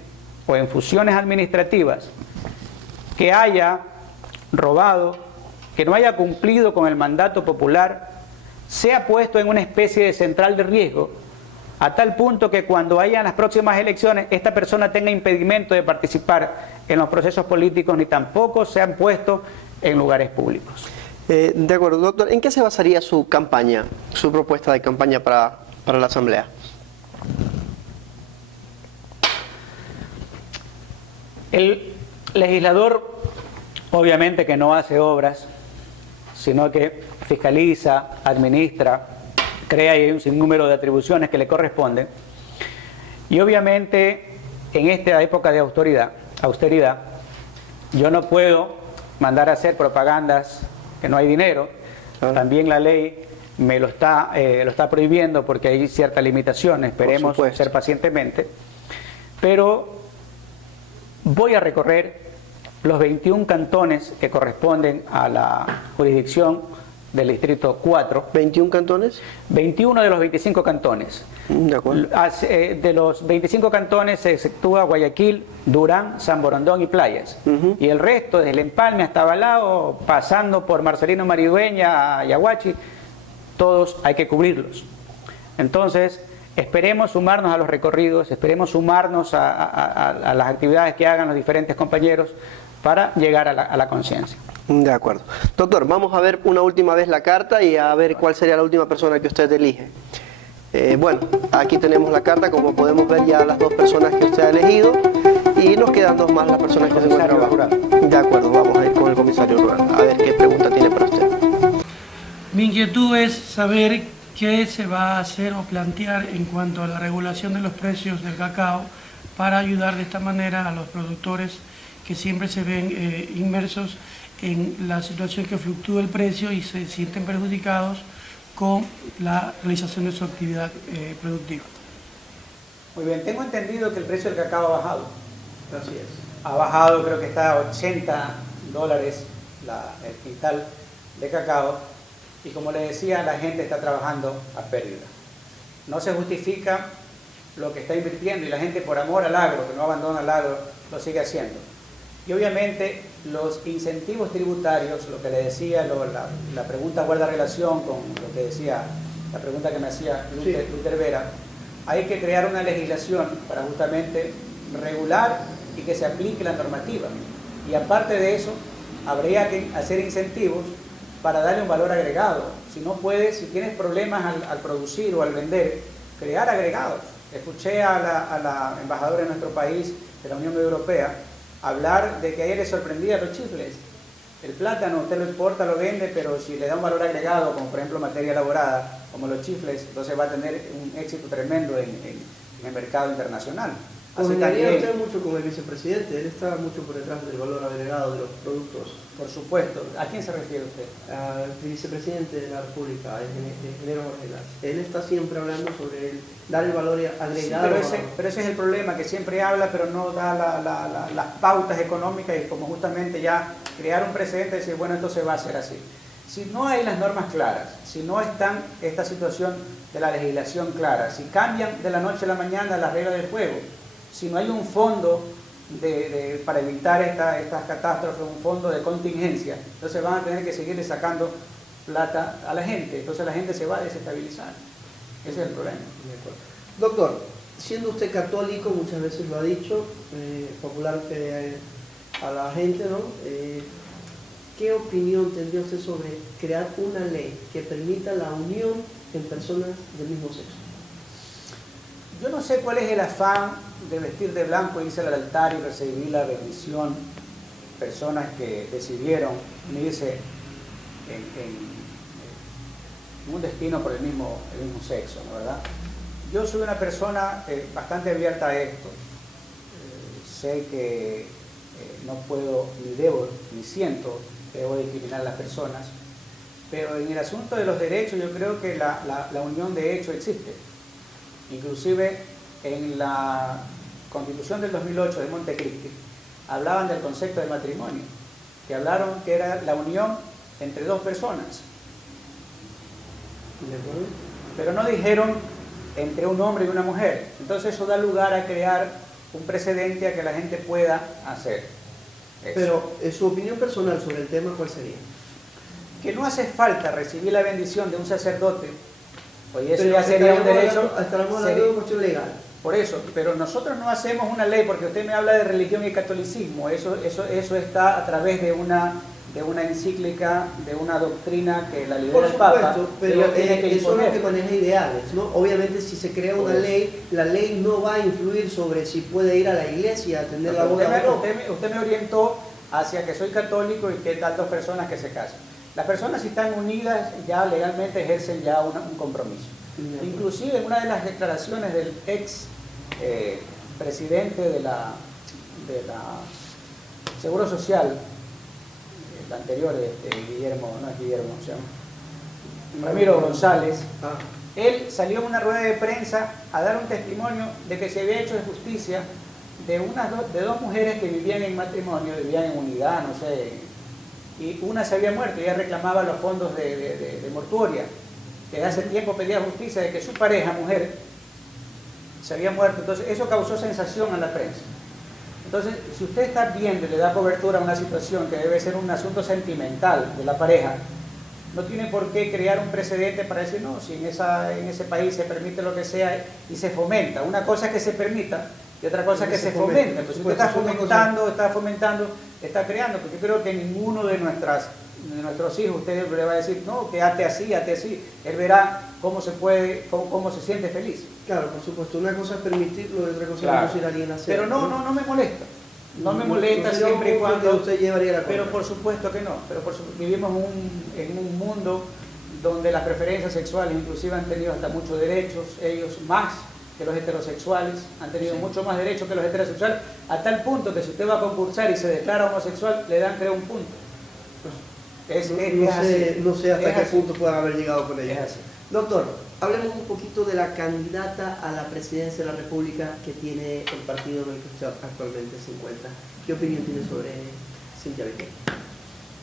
o en funciones administrativas que haya robado, que no haya cumplido con el mandato popular, sea puesto en una especie de central de riesgo, a tal punto que cuando hayan las próximas elecciones esta persona tenga impedimento de participar en los procesos políticos ni tampoco sean puestos en lugares públicos. De acuerdo, doctor. ¿En qué se basaría su campaña, su propuesta de campaña para la Asamblea? El legislador obviamente que no hace obras, sino que fiscaliza, administra, crea ahí un sinnúmero de atribuciones que le corresponden. Y obviamente en esta época de austeridad, yo no puedo mandar a hacer propagandas que no hay dinero. También la ley me lo está prohibiendo porque hay ciertas limitaciones, esperemos ser pacientemente. Pero voy a recorrer los 21 cantones que corresponden a la jurisdicción del distrito 4. ¿21 cantones? 21 de los 25 cantones. De acuerdo. De los 25 cantones se exceptúa Guayaquil, Durán, San Borondón y Playas. Y el resto, desde el Empalme hasta Balao, pasando por Marcelino Maridueña a Yaguachi, todos hay que cubrirlos. Entonces, esperemos sumarnos a los recorridos, esperemos sumarnos a las actividades que hagan los diferentes compañeros para llegar a la conciencia. De acuerdo. Doctor, vamos a ver una última vez la carta y a ver cuál sería la última persona que usted elige. Bueno, aquí tenemos la carta, como podemos ver ya las dos personas que usted ha elegido y nos quedan dos más las personas que se encuentran abajo. De acuerdo, vamos a ir con el comisario rural a ver qué pregunta tiene para usted. Mi inquietud es saber qué se va a hacer o plantear en cuanto a la regulación de los precios del cacao para ayudar de esta manera a los productores que siempre se ven inmersos en la situación que fluctúa el precio y se sienten perjudicados con la realización de su actividad productiva. Muy bien, tengo entendido que el precio del cacao ha bajado. Así es. Ha bajado, creo que está a $80 el quintal de cacao y como le decía, la gente está trabajando a pérdida. No se justifica lo que está invirtiendo y la gente por amor al agro, que no abandona el agro, lo sigue haciendo. Y obviamente los incentivos tributarios, lo que le decía, la pregunta guarda relación con lo que decía, la pregunta que me hacía Luther Vera, hay que crear una legislación para justamente regular y que se aplique la normativa. Y aparte de eso, habría que hacer incentivos para darle un valor agregado. Si no puedes, si tienes problemas al producir o al vender, crear agregados. Escuché a la embajadora de nuestro país, de la Unión Europea, hablar de que a ella le sorprendía los chifles. El plátano usted lo exporta, lo vende, pero si le da un valor agregado, como por ejemplo materia elaborada, como los chifles, entonces va a tener un éxito tremendo en el mercado internacional. Coordinaría usted mucho con el vicepresidente, él está mucho por detrás del valor agregado de los productos. Por supuesto. ¿A quién se refiere usted? Al vicepresidente de la República, el ingeniero Jorge Lazo. Él está siempre hablando sobre dar el valor agregado. Sí, pero ese es el problema, que siempre habla, pero no da las pautas económicas y como justamente ya crear un precedente y decir, bueno, esto se va a hacer así. Si no hay las normas claras, si no está esta situación de la legislación clara, si cambian de la noche a la mañana las reglas del juego, si no hay un fondo para evitar estas catástrofes, un fondo de contingencia, entonces van a tener que seguirle sacando plata a la gente, entonces la gente se va a desestabilizar. Ese es el problema. Doctor, siendo usted católico, muchas veces lo ha dicho, popular a la gente, ¿no? ¿Qué opinión tendría usted sobre crear una ley que permita la unión en personas del mismo sexo? Yo no sé cuál es el afán de vestir de blanco, irse al altar y recibir la bendición. Personas que decidieron unirse en un destino por el mismo sexo, ¿no, verdad? Yo soy una persona bastante abierta a esto. sé que no puedo, ni debo, ni siento que debo discriminar a las personas, pero en el asunto de los derechos yo creo que la unión de hecho existe. Inclusive en la Constitución del 2008 de Montecristi hablaban del concepto de matrimonio, que hablaron que era la unión entre dos personas. Pero no dijeron entre un hombre y una mujer. Entonces eso da lugar a crear un precedente a que la gente pueda hacer eso. Pero su opinión personal sobre el tema, ¿cuál sería? Que no hace falta recibir la bendición de un sacerdote, pues eso Pero ya sería un derecho. Estaremos hablando de una cuestión legal. Por eso, pero nosotros no hacemos una ley, porque usted me habla de religión y catolicismo, eso está a través de una encíclica, de una doctrina que la lidera el Papa. Pero tiene que eso es lo imponer. que maneja ideales, ¿no? Obviamente si se crea una ley, la ley no va a influir sobre si puede ir a la iglesia a atender la boda o no. Usted me orientó hacia que soy católico y que tal dos personas que se casan. Las personas, si están unidas, ya legalmente ejercen ya un compromiso. Inclusive en una de las declaraciones del ex presidente de la Seguro Social, el anterior, Guillermo, no es Guillermo, se llama Ramiro González, él salió en una rueda de prensa a dar un testimonio de que se había hecho de justicia de dos mujeres que vivían en matrimonio, vivían en unidad, no sé, y una se había muerto y ella reclamaba los fondos de mortuoria. Que hace tiempo pedía justicia de que su pareja, mujer, se había muerto. Entonces eso causó sensación a la prensa. Entonces, si usted está viendo y le da cobertura a una situación que debe ser un asunto sentimental de la pareja, no tiene por qué crear un precedente para decir, no, si en ese país se permite lo que sea y se fomenta. Una cosa es que se permita y otra cosa es que se fomenta. Entonces usted está fomentando, está creando, porque yo creo que ninguno de nuestros hijos, usted le va a decir, no, que ate así. Él verá cómo se siente feliz. Claro, por supuesto. Una cosa es permitirlo y otra cosa es inducir a alguien a hacer. Pero no me molesta. No me molesta siempre y cuando usted llevaría la pero por supuesto que no. Vivimos en un mundo donde las preferencias sexuales inclusive han tenido hasta muchos derechos, ellos más que los heterosexuales, han tenido mucho más derechos que los heterosexuales, a tal punto que si usted va a concursar y se declara homosexual, le dan creo un punto. No sé hasta qué punto puedan haber llegado con ella. Es así. Doctor, hablemos un poquito de la candidata a la presidencia de la República que tiene el partido en el que usted actualmente se encuentra. ¿Qué opinión tiene sobre Cynthia Viteri?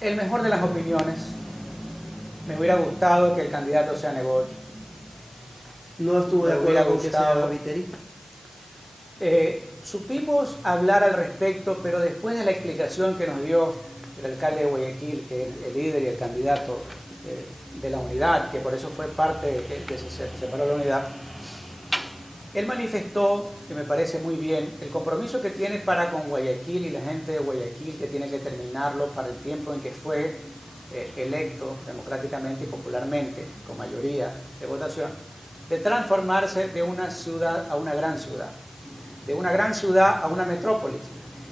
El mejor de las opiniones. Me hubiera gustado que el candidato sea Nebot. ¿No estuvo de acuerdo con que sea Viteri? Supimos hablar al respecto, pero después de la explicación que nos dio el alcalde de Guayaquil, que es el líder y el candidato de la unidad, que por eso fue parte de que se separó la unidad, él manifestó, que me parece muy bien, el compromiso que tiene para con Guayaquil y la gente de Guayaquil, que tiene que terminarlo para el tiempo en que fue electo democráticamente y popularmente, con mayoría de votación, de transformarse de una ciudad a una gran ciudad, de una gran ciudad a una metrópolis.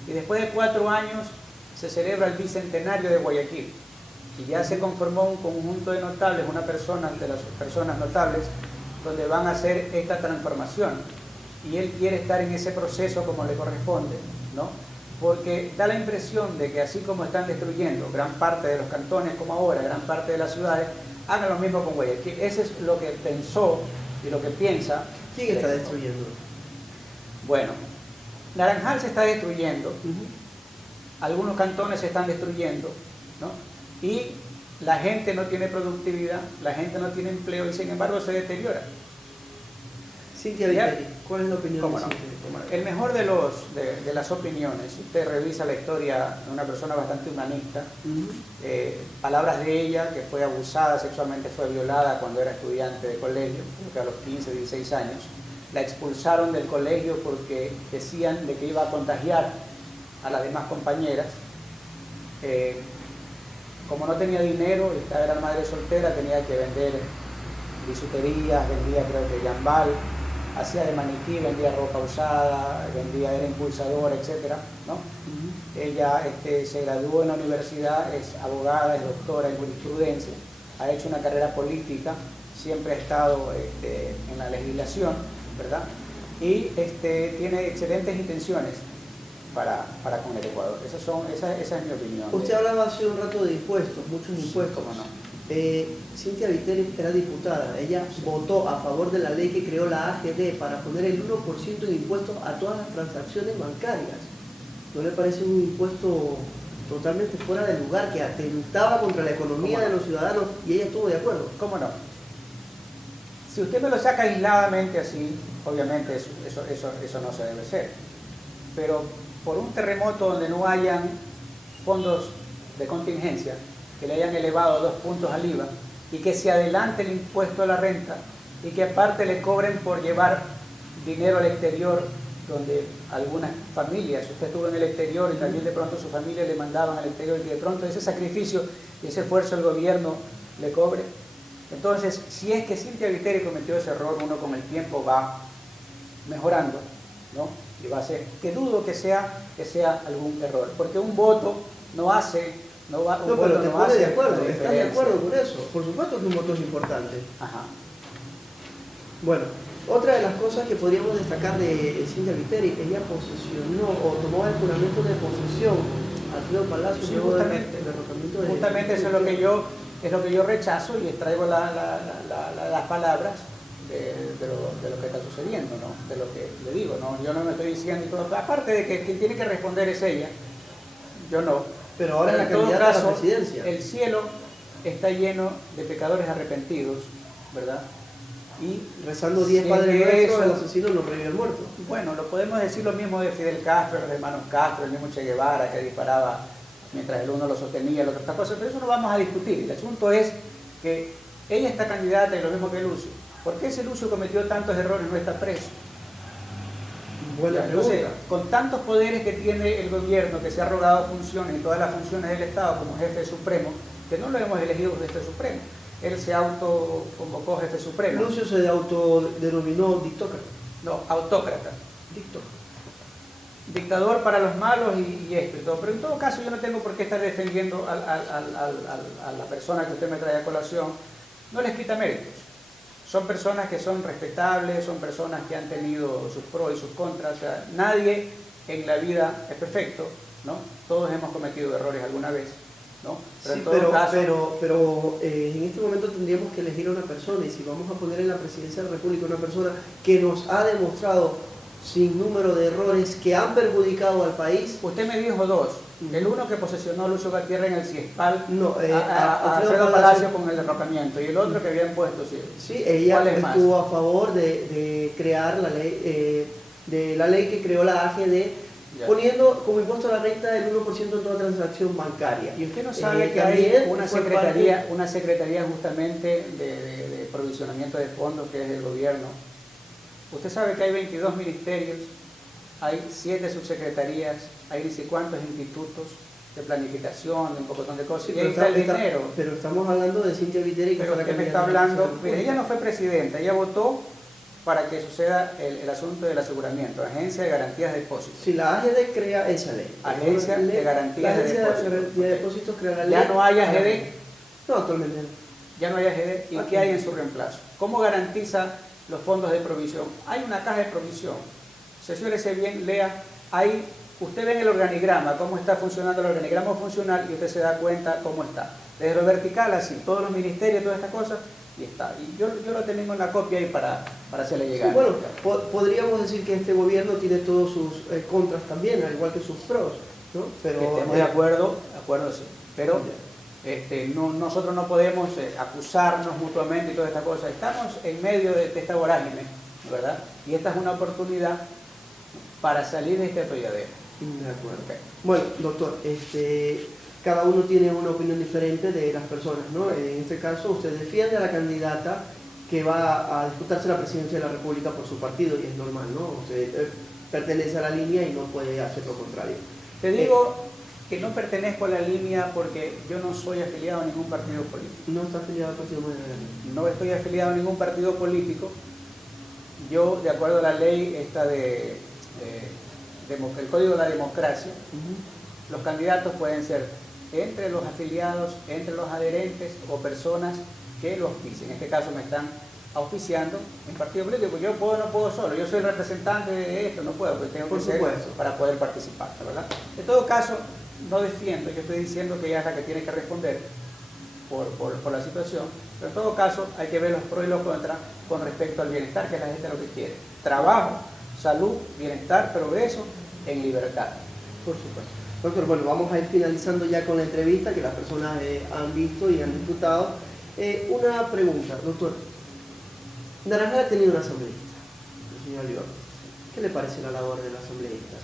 Y después de 4 años se celebra el bicentenario de Guayaquil y ya se conformó un conjunto de notables, una persona de las personas notables, donde van a hacer esta transformación. Y él quiere estar en ese proceso como le corresponde, ¿no? Porque da la impresión de que así como están destruyendo gran parte de los cantones, como ahora, gran parte de las ciudades, hagan lo mismo con Guayaquil. Ese es lo que pensó y lo que piensa. ¿Quién está destruyendo? Bueno, Naranjal se está destruyendo, algunos cantones se están destruyendo, ¿no? Y la gente no tiene productividad, la gente no tiene empleo y sin embargo se deteriora. Cynthia Viteri, ¿cuál es la opinión de Cynthia? El mejor de las opiniones, si usted revisa la historia de una persona bastante humanista, palabras de ella, que fue abusada sexualmente, fue violada cuando era estudiante de colegio, creo que a los 15, 16 años, la expulsaron del colegio porque decían de que iba a contagiar a las demás compañeras. Como no tenía dinero, esta era madre soltera, tenía que vender bisuterías, vendía creo que jambal, hacía de maniquí, vendía ropa usada, era impulsadora, etc., ¿no? Ella se graduó en la universidad, es abogada, es doctora en jurisprudencia, ha hecho una carrera política, siempre ha estado en la legislación, ¿verdad? Y tiene excelentes intenciones con el Ecuador. Esa es mi opinión. Usted hablaba hace un rato de impuestos, muchos impuestos. ¿Cómo no? Cintia Viteri era diputada, ella votó a favor de la ley que creó la AGD para poner el 1% de impuestos a todas las transacciones bancarias. ¿No le parece un impuesto totalmente fuera de lugar, que atentaba contra la economía de los ciudadanos, y ella estuvo de acuerdo? ¿Cómo no? Si usted me lo saca aisladamente así, obviamente eso no se debe hacer. Pero por un terremoto donde no hayan fondos de contingencia, que le hayan elevado 2 puntos al IVA, y que se adelante el impuesto a la renta, y que aparte le cobren por llevar dinero al exterior, donde algunas familias, usted estuvo en el exterior y también de pronto su familia le mandaban al exterior, y de pronto ese sacrificio y ese esfuerzo el gobierno le cobre. Entonces, si es que Cintia Viteri cometió ese error, uno con el tiempo va mejorando, ¿no? Y va a ser, que dudo que sea algún error, porque un voto no hace... No, pero te pone de acuerdo, ¿estás de acuerdo con eso? Por supuesto que un voto es importante. Ajá. Bueno, otra de las cosas que podríamos destacar de Cintia Viteri, ella posesionó o tomó el juramento de posesión Alfredo Palacio, Sí, luego del justamente, derrocamiento de... justamente eso es lo que yo rechazo, y extraigo las palabras de lo que está sucediendo, ¿no? De lo que le digo, ¿no? Yo no me estoy diciendo y todo, aparte de que quien tiene que responder es ella, yo no. Pero ahora es la candidata a la presidencia. El cielo está lleno de pecadores arrepentidos, ¿verdad? Y rezando 10 Padres Nuestros, el asesino no revive el muerto. Bueno, lo podemos decir lo mismo de Fidel Castro, los hermanos Castro, el mismo Che Guevara, que disparaba mientras el uno lo sostenía, el otro otra cosa, pero eso no vamos a discutir. El asunto es que ella está candidata, y lo mismo que Lucio. ¿Por qué ese Lucio cometió tantos errores y no está preso? Buena Entonces, pregunta. con tantos poderes que tiene el gobierno, que se ha arrogado funciones y todas las funciones del Estado como jefe supremo, que no lo hemos elegido jefe supremo, él se autoconvocó jefe supremo. Lucio se autodenominó dictócrata. No, autócrata. Dictócrata. Dictador para los malos y esto y todo. Pero en todo caso yo no tengo por qué estar defendiendo a la persona que usted me trae a colación. No les quita méritos. Son personas que son respetables, son personas que han tenido sus pros y sus contras. O sea, nadie en la vida es perfecto, ¿no? Todos hemos cometido errores alguna vez, ¿no? Pero Sí, en todo caso... pero en este momento tendríamos que elegir a una persona, y si vamos a poner en la presidencia de la República una persona que nos ha demostrado sin número de errores que han perjudicado al país. Usted me dijo dos. El uno que posesionó a Lucio Gutiérrez en el CIESPAL, No, a Alfredo Palacio con el derrocamiento, y el otro que había impuesto, sí. Sí, ella ¿Cuál es más? estuvo a favor de crear la ley, de la ley que creó la AGD, Ya. poniendo como impuesto a la renta del 1% en toda transacción bancaria. Y usted no sabe que también hay fue una secretaría justamente de provisionamiento de fondos, que es del gobierno. Usted sabe que hay 22 ministerios, hay 7 subsecretarías, hay no sé cuántos institutos de planificación, de un poco de cosas, Sí, y ahí está el dinero. pero estamos hablando de Cintia Viteri, que Pero fue la usted me está candidata hablando, presidencial. mire, ella no fue presidenta, ella votó para que suceda el asunto del aseguramiento, Agencia de Garantías de Depósitos. Si la AGD crea esa ley. Agencia de Garantías la de Agencia Depósitos. de Garantía de Depósitos crea la ley. Ya no hay AGD, No, actualmente no. ya no hay AGD, ¿y qué hay en su reemplazo? ¿Cómo garantiza los fondos de provisión? Hay una caja de provisión. Asesórese bien, lea, ahí usted ve en el organigrama cómo está funcionando el organigrama funcional, y usted se da cuenta cómo está. Desde lo vertical, así, todos los ministerios, todas estas cosas, y está. Y yo lo tengo en la copia ahí para hacerle llegar. Sí, bueno, podríamos decir que este gobierno tiene todos sus contras también, al igual que sus pros, ¿no? Pero, Que estemos de acuerdo sí. Pero nosotros no podemos acusarnos mutuamente y toda esta cosa. Estamos en medio de esta vorágine, ¿verdad? Y esta es una oportunidad para salir de este atolladero. De acuerdo. Okay. Bueno, doctor, cada uno tiene una opinión diferente de las personas, ¿no? En este caso, usted defiende a la candidata que va a disputarse la presidencia de la República por su partido, y es normal, ¿no? Usted pertenece a la línea y no puede hacer lo contrario. Te digo que no pertenezco a la línea porque yo no soy afiliado a ningún partido político. No está afiliado al Partido Moderno. No estoy afiliado a ningún partido político. Yo, de acuerdo a la ley esta el Código de la Democracia, los candidatos pueden ser entre los afiliados, entre los adherentes o personas que los auspicien. En este caso me están auspiciando un partido político. Yo puedo, no puedo solo, yo soy el representante de esto, no puedo, porque tengo que ser para poder participar, ¿verdad? En todo caso, no defiendo, yo estoy diciendo que ella es la que tiene que responder por la situación, pero en todo caso hay que ver los pros y los contras con respecto al bienestar, que es la gente lo que quiere. Trabajo, salud, bienestar, progreso en libertad. Por supuesto. Doctor, bueno, vamos a ir finalizando ya con la entrevista que las personas han visto y han disfrutado. Una pregunta, doctor. Naranjal ha tenido un asambleísta, el señor Olivar. ¿Qué le parece la labor del asambleísta?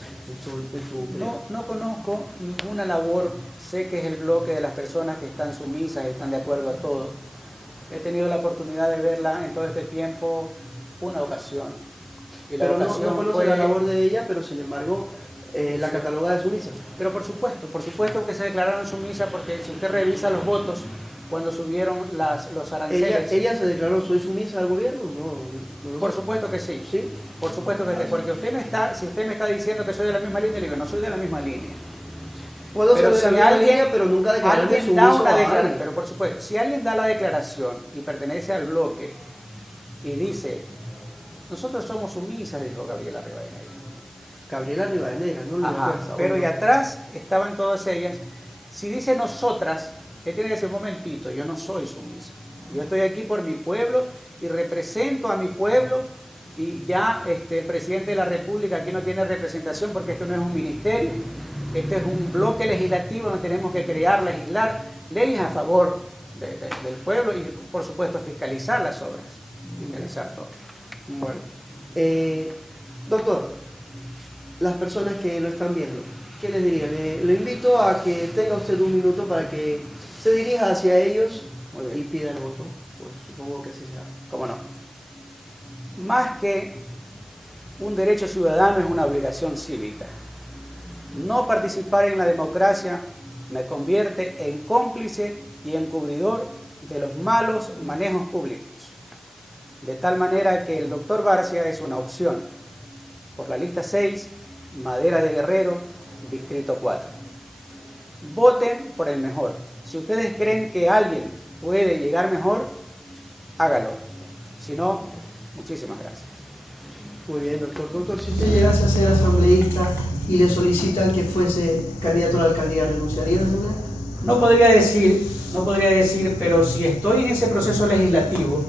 No conozco ninguna labor, sé que es el bloque de las personas que están sumisas y están de acuerdo a todo. He tenido la oportunidad de verla en todo este tiempo una ocasión. Y la pero ocasión no conoce la labor de ella, pero sin embargo la cataloga de sumisa. Pero por supuesto que se declararon sumisa, porque si usted revisa los votos cuando subieron los aranceles. ¿Ella se declaró soy sumisa al gobierno? No por supuesto que sí. ¿Sí? Por supuesto que sí, porque si usted me está diciendo que soy de la misma línea, le digo, no soy de la misma línea. Puedo pero ser de la misma línea, pero nunca declararme sumiso a alguien. Pero por supuesto, si alguien da la declaración y pertenece al bloque y dice, nosotros somos sumisas, dijo Gabriela Rivadeneira. Gabriela Rivadeneira, no lo recuerdo. Pero y atrás estaban todas ellas. Si dice nosotras, él tiene que decir un momentito, yo no soy sumisa. Yo estoy aquí por mi pueblo y represento a mi pueblo, y ya el presidente de la República aquí no tiene representación porque esto no es un ministerio, este es un bloque legislativo donde tenemos que crear, legislar leyes a favor del pueblo y por supuesto fiscalizar las obras, fiscalizar todo. Bueno, doctor, las personas que lo están viendo, ¿qué les diría? Le invito a que tenga usted un minuto para que se dirija hacia ellos y pida el voto. Pues, supongo que así será. ¿Cómo no? Más que un derecho ciudadano es una obligación cívica. No participar en la democracia me convierte en cómplice y encubridor de los malos manejos públicos. De tal manera que el doctor Barcia es una opción por la lista 6, Madera de Guerrero, distrito 4. Voten por el mejor. Si ustedes creen que alguien puede llegar mejor, hágalo. Si no, muchísimas gracias. Muy bien, doctor. Doctor, si usted llegase a ser asambleísta y le solicitan que fuese candidato a la alcaldía, ¿renunciaría? No podría decir, pero si estoy en ese proceso legislativo,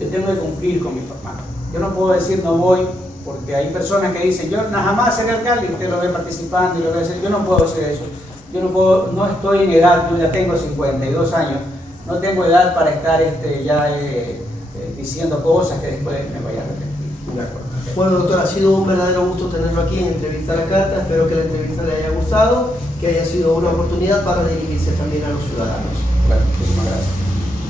yo tengo que cumplir con mi formato. Yo no puedo decir no voy, porque hay personas que dicen yo jamás seré alcalde y usted lo ve participando y lo ve hacer. Yo no puedo hacer eso. No estoy en edad, yo ya tengo 52 años, no tengo edad para estar diciendo cosas que después me vaya a arrepentir. De acuerdo. Bueno, doctor, ha sido un verdadero gusto tenerlo aquí en Entrevista a la Carta. Espero que la entrevista le haya gustado, que haya sido una oportunidad para dirigirse también a los ciudadanos. Bueno, muchísimas gracias.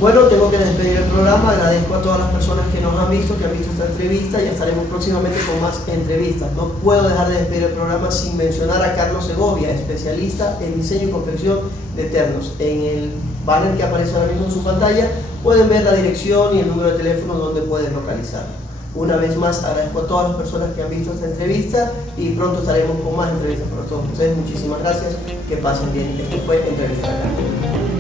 Bueno, tengo que despedir el programa. Agradezco a todas las personas que nos han visto, esta entrevista. Ya estaremos próximamente con más entrevistas. No puedo dejar de despedir el programa sin mencionar a Carlos Segovia, especialista en diseño y confección de ternos. En el banner que aparece ahora mismo en su pantalla pueden ver la dirección y el número de teléfono donde pueden localizarlo. Una vez más agradezco a todas las personas que han visto esta entrevista y pronto estaremos con más entrevistas para todos ustedes. Muchísimas gracias, que pasen bien y que esto fue Entrevista a la Carta.